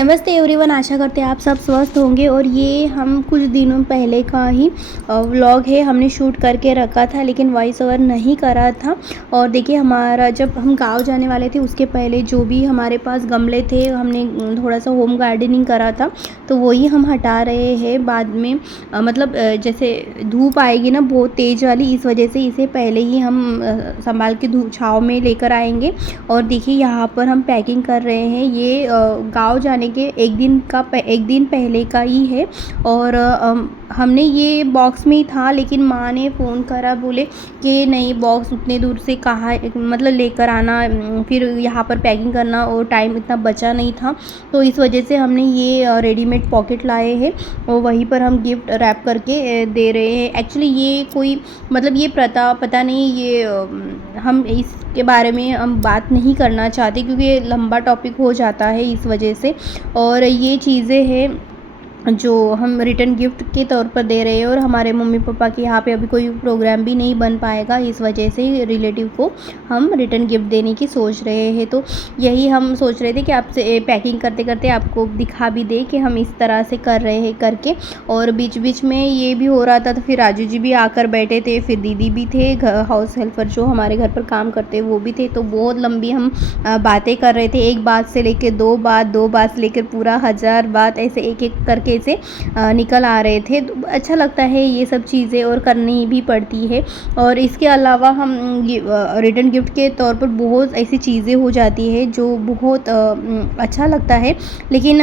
नमस्ते एवरीवन, आशा करते हैं आप सब स्वस्थ होंगे। और ये हम कुछ दिनों पहले का ही व्लॉग है, हमने शूट करके रखा था लेकिन वॉइस ओवर नहीं करा था। और देखिए, हमारा जब हम गांव जाने वाले थे उसके पहले जो भी हमारे पास गमले थे, हमने थोड़ा सा होम गार्डनिंग करा था, तो वही हम हटा रहे हैं बाद में। मतलब जैसे धूप आएगी ना बहुत तेज़ वाली, इस वजह से इसे पहले ही हम संभाल के धूप छाँव में लेकर आएंगे। और देखिए, यहाँ पर हम पैकिंग कर रहे हैं। ये गांव जाने के एक दिन पहले का ही है। और हमने ये बॉक्स में ही था, लेकिन माँ ने फ़ोन करा, बोले कि नहीं, बॉक्स उतने दूर से कहाँ मतलब लेकर आना, फिर यहाँ पर पैकिंग करना, और टाइम इतना बचा नहीं था, तो इस वजह से हमने ये रेडीमेड पॉकेट लाए हैं और वहीं पर हम गिफ्ट रैप करके दे रहे हैं। एक्चुअली ये कोई मतलब ये पता नहीं, ये हम इसके बारे में हम बात नहीं करना चाहते क्योंकि ये लंबा टॉपिक हो जाता है इस वजह से। और ये चीज़ें हैं जो हम रिटर्न गिफ्ट के तौर पर दे रहे हैं। और हमारे मम्मी पापा के यहाँ पे अभी कोई प्रोग्राम भी नहीं बन पाएगा, इस वजह से रिलेटिव को हम रिटर्न गिफ्ट देने की सोच रहे हैं। तो यही हम सोच रहे थे कि आपसे पैकिंग करते करते आपको दिखा भी दे कि हम इस तरह से कर रहे हैं करके। और बीच बीच में ये भी हो रहा था, तो फिर राजू जी भी आकर बैठे थे, फिर दीदी भी थे, हाउस हेल्पर जो हमारे घर पर काम करते हैं वो भी थे। तो बहुत लंबी हम बातें कर रहे थे, एक बात से लेकर दो बात से लेकर पूरा 1000 बात, ऐसे एक एक करके से निकल आ रहे थे। तो अच्छा लगता है ये सब चीज़ें, और करनी भी पड़ती है। और इसके अलावा हम रिटर्न गिफ्ट के तौर पर बहुत ऐसी चीज़ें हो जाती है जो बहुत अच्छा लगता है। लेकिन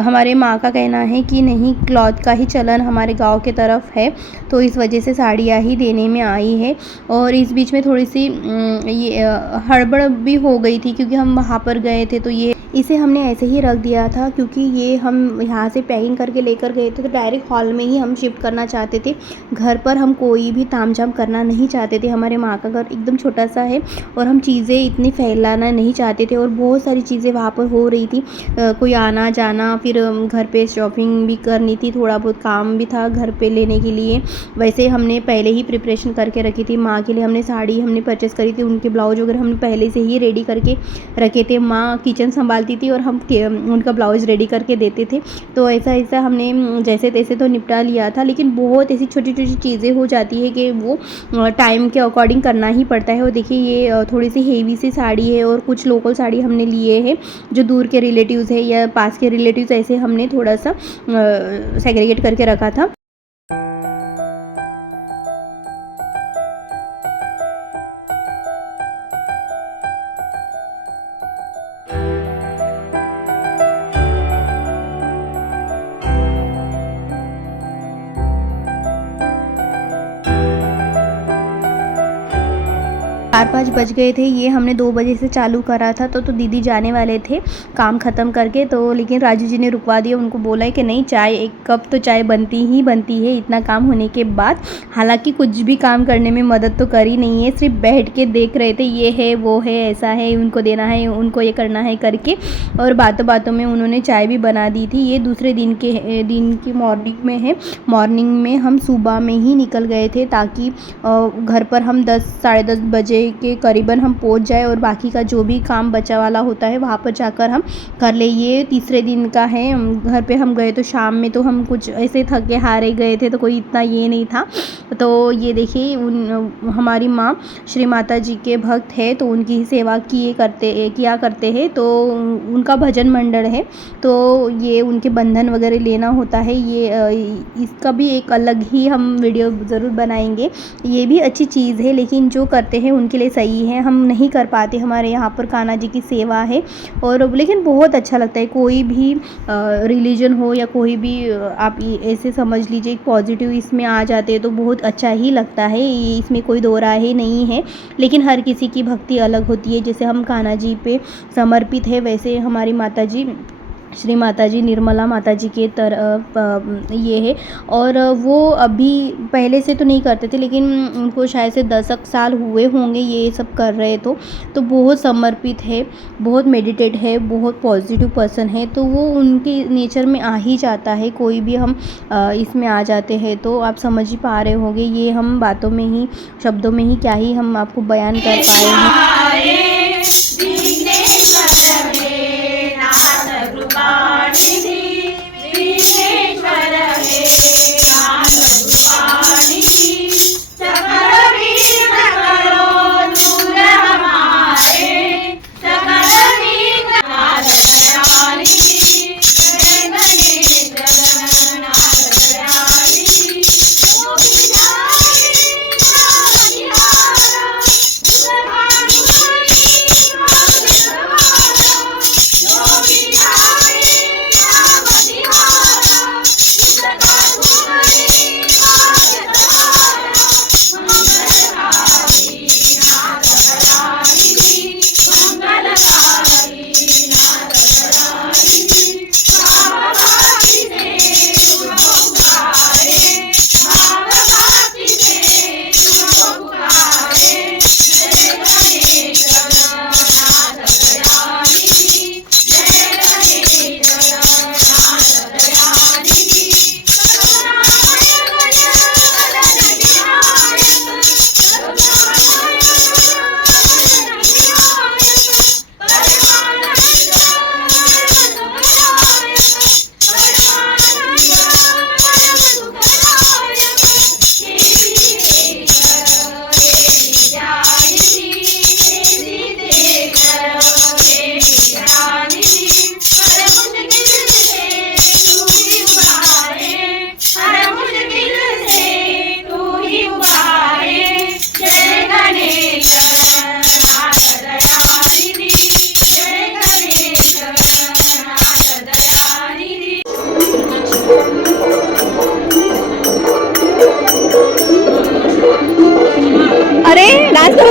हमारे माँ का कहना है कि नहीं, क्लॉथ का ही चलन हमारे गांव के तरफ है, तो इस वजह से साड़ियाँ ही देने में आई है। और इस बीच में थोड़ी सी ये हड़बड़ भी हो गई थी क्योंकि हम वहाँ पर गए थे, तो ये इसे हमने ऐसे ही रख दिया था क्योंकि ये हम यहाँ से पैकिंग करके लेकर गए थे, तो डायरेक्ट हॉल में ही हम शिफ्ट करना चाहते थे। घर पर हम कोई भी तामझाम करना नहीं चाहते थे। हमारे माँ का घर एकदम छोटा सा है और हम चीज़ें इतनी फैलाना नहीं चाहते थे। और बहुत सारी चीज़ें वहाँ पर हो रही थी, कोई आना जाना, फिर घर पे शॉपिंग भी करनी थी, थोड़ा बहुत काम भी था घर पे लेने के लिए। वैसे हमने पहले ही प्रिपरेशन करके रखी थी। माँ के लिए हमने साड़ी हमने परचेस करी थी, उनके ब्लाउज वगैरह हमने पहले से ही रेडी करके रखे थे। माँ किचन संभालती थी और हम उनका ब्लाउज रेडी करके देते थे। तो ऐसा हमने जैसे तैसे तो निपटा लिया था, लेकिन बहुत ऐसी छोटी छोटी चीज़ें हो जाती है कि वो टाइम के अकॉर्डिंग करना ही पड़ता है। और देखिए, ये थोड़ी सी हेवी सी साड़ी है और कुछ लोकल साड़ी हमने लिए हैं, जो दूर के रिलेटिव्स है या पास के रिलेटिव्स, ऐसे हमने थोड़ा सा सेग्रीगेट करके रखा था। 4-5 बज गए थे। ये हमने 2 बजे से चालू करा था, तो दीदी जाने वाले थे काम ख़त्म करके, तो लेकिन राजू जी ने रुकवा दिया। उनको बोला है कि नहीं, चाय 1 कप तो चाय बनती ही बनती है इतना काम होने के बाद। हालांकि कुछ भी काम करने में मदद तो करी नहीं है, सिर्फ बैठ के देख रहे थे, ये है वो है, ऐसा है, उनको देना है, उनको ये करना है करके। और बातों बातों में उन्होंने चाय भी बना दी थी। ये दूसरे दिन की मॉर्निंग में है। मॉर्निंग में हम सुबह में ही निकल गए थे ताकि घर पर हम 10 साढ़े 10 बजे के करीबन हम पहुंच जाए और बाकी का जो भी काम बचा वाला होता है वहाँ पर जाकर हम कर ले। ये तीसरे दिन का है। घर पे हम गए तो शाम में तो हम कुछ ऐसे थके हारे गए थे, तो कोई इतना ये नहीं था। तो ये देखिए, हमारी माँ श्री माता जी के भक्त है, तो उनकी सेवा किया करते हैं। तो उनका भजन मंडल है, तो ये उनके बंधन वगैरह लेना होता है। ये इसका भी एक अलग ही हम वीडियो ज़रूर बनाएंगे। ये भी अच्छी चीज़ है, लेकिन जो करते हैं उनके लिए सही है, हम नहीं कर पाते। हमारे यहाँ पर कान्हा जी की सेवा है, और लेकिन बहुत अच्छा लगता है। कोई भी रिलीजन हो या कोई भी आप ऐसे समझ लीजिए, पॉजिटिव इसमें आ जाते हैं तो बहुत अच्छा ही लगता है। इसमें कोई दो राय नहीं है, लेकिन हर किसी की भक्ति अलग होती है। जैसे हम कान्हा जी पे समर्पित है, वैसे हमारी माता जी श्री माता जी निर्मला माता जी के तरफ ये है। और वो अभी पहले से तो नहीं करते थे, लेकिन उनको शायद से 10 साल हुए होंगे ये सब कर रहे। तो बहुत समर्पित है, बहुत मेडिटेट है, बहुत पॉजिटिव पर्सन है, तो वो उनके नेचर में आ ही जाता है। कोई भी हम इसमें आ जाते हैं, तो आप समझ ही पा रहे होंगे। ये हम बातों में ही, शब्दों में ही क्या ही हम आपको बयान कर पाए हैं।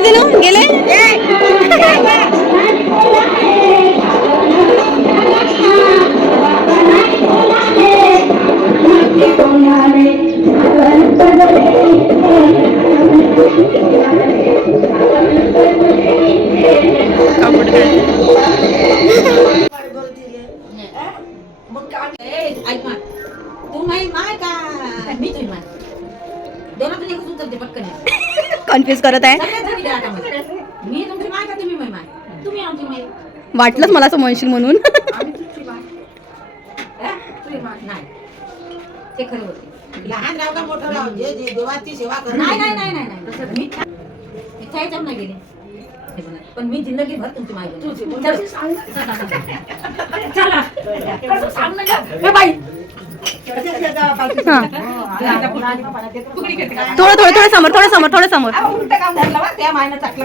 होते ना गेले कन्फ्युज करत आहे मी तुमची माय का तुम्ही माय तुम्ही आमची माय वाटलंच मला असं म्हणशील म्हणून नाही ते खरं होते लहान राव का मोठं राव जे जे देवाची सेवा कर नाही नाही नाही नाही नाही तसं मी इच्छा नाही गेले पण मी जिंदगी भर तुमची माय चला बाई थोडं समोर त्या मायनं टाकलं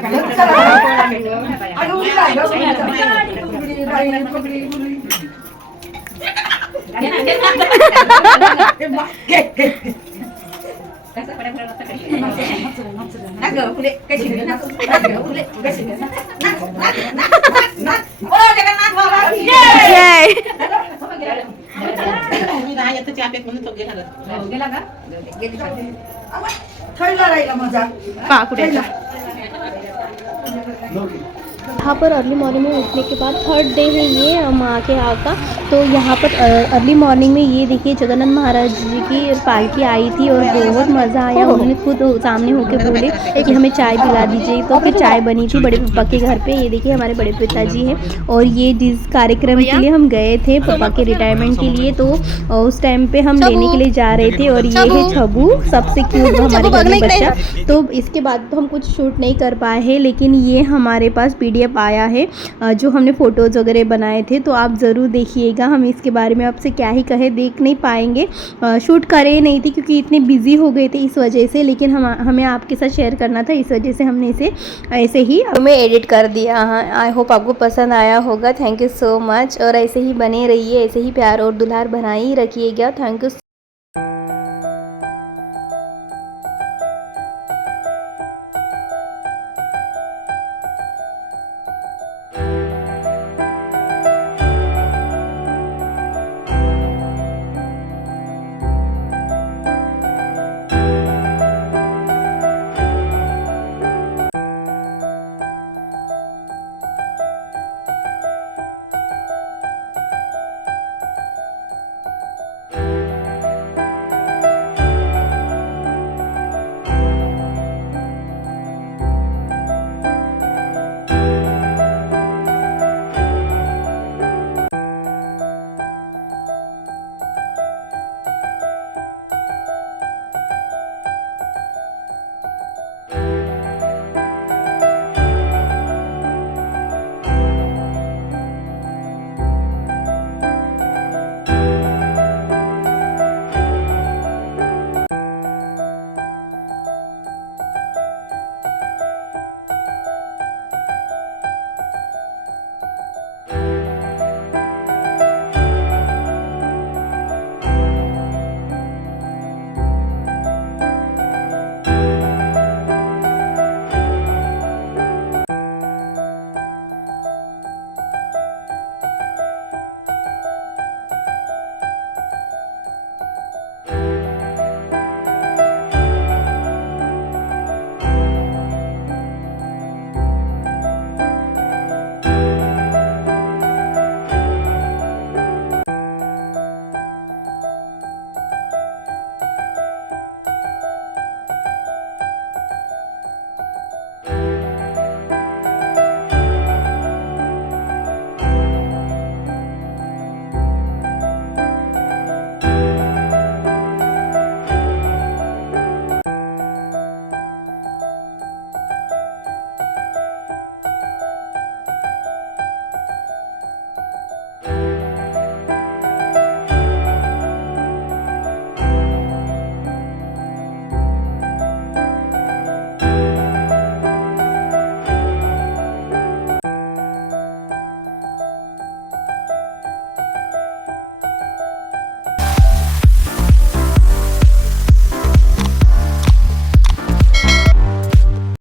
गेला का कुठे यहाँ पर अर्ली मॉर्निंग में उठने के बाद थर्ड डे है ये माँ के यहाँ का। तो यहाँ पर अर्ली मॉर्निंग में ये देखिए जगन्नाथ महाराज जी की पालकी आई थी और बहुत मज़ा आया। उन्होंने खुद सामने होकर बोले कि हमें चाय पिला दीजिए, तो फिर चाय बनी थी बड़े पापा के घर पे। ये देखिए हमारे बड़े पिताजी हैं और ये जिस कार्यक्रम के लिए हम गए थे पापा के रिटायरमेंट के लिए, तो उस टाइम पे हम लेने के लिए जा रहे थे। और ये है छबू, सबसे क्यूट हमारे घर में बच्चा। तो इसके बाद तो हम कुछ शूट नहीं कर पाए हैं, लेकिन ये हमारे पास PDF आया है जो हमने फ़ोटोज़ वगैरह बनाए थे, तो आप ज़रूर देखिएगा। हम इसके बारे में आपसे क्या ही कहे, देख नहीं पाएंगे, शूट करे नहीं थे क्योंकि इतने बिजी हो गए थे इस वजह से, लेकिन हमें आपके साथ शेयर करना था, इस वजह से हमने इसे ऐसे ही हमें एडिट कर दिया। हाँ, आई होप आपको पसंद आया होगा। थैंक यू सो मच, और ऐसे ही बने रहिए, ऐसे ही प्यार और दुलार बनाए ही रखिएगा। Thank you.